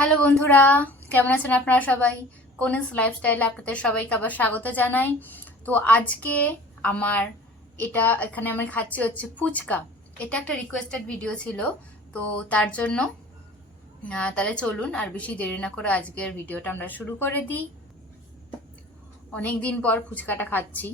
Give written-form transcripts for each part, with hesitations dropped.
হ্যালো বন্ধুরা, কেমন আছেন আপনারা সবাই? কোনিস লাইফস্টাইলে আপনাদের সবাইকে আবার স্বাগত জানাই। তো আজকে আমার এখানে আমি খাচ্ছি হচ্ছে ফুচকা। এটা একটা রিকোয়েস্টেড ভিডিও ছিল, তো তার জন্য তাহলে চলুন আর বেশি দেরি না করে আজকের ভিডিওটা আমরা শুরু করে দিই। অনেক দিন পর ফুচকাটা খাচ্ছি।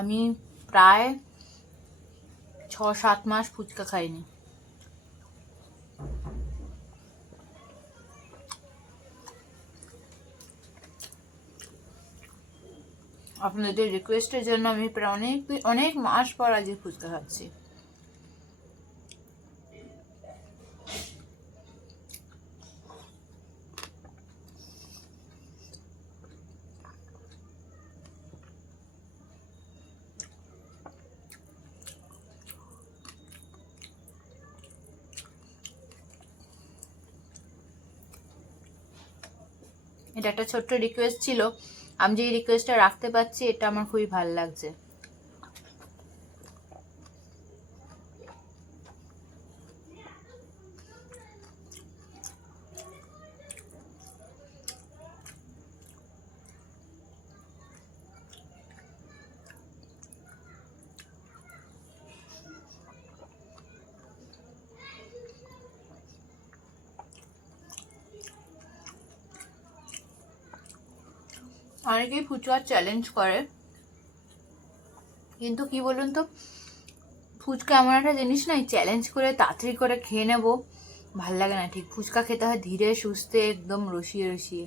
আমি প্রায় 6-7 মাস ফুচকা খাইনি। আপনাদের রিকোয়েস্টের জন্য আমি প্রায় অনেক মাস পর আজকে ফুচকা খাচ্ছি। এটা একটা ছোট্ট রিকোয়েস্ট ছিল, আমি যে রিকোয়েস্টটা রাখতে পারছি এটা আমার খুবই ভালো লাগছে। অনেকেই ফুচকা চ্যালেঞ্জ করে, কিন্তু কি বলুন তো, ফুচকা এমন একটা জিনিস নয় চ্যালেঞ্জ করে তাড়াতাড়ি করে খেয়ে নেবো, ভাল লাগে না। ঠিক ফুচকা খেতে হয় ধীরে সুস্থে, একদম রসিয়ে রসিয়ে।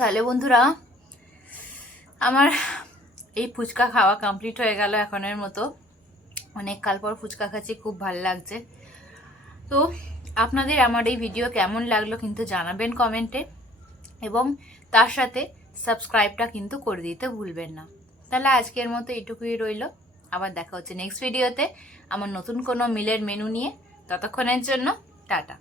তাহলে বন্ধুরা, আমার এই ফুচকা খাওয়া কমপ্লিট হয়ে গেল এখনের মতো। অনেক কাল পর ফুচকা খাচ্ছি, খুব ভালো লাগছে। তো আপনাদের আমার এই ভিডিও কেমন লাগলো কিন্তু জানাবেন কমেন্টে, এবং তার সাথে সাবস্ক্রাইবটা কিন্তু করে দিতে ভুলবেন না। তাহলে আজকের মতো এটুকুই রইল, আবার দেখা হচ্ছে নেক্সট ভিডিওতে আমার নতুন কোনো মিলের মেনু নিয়ে। ততক্ষণের জন্য টাটা।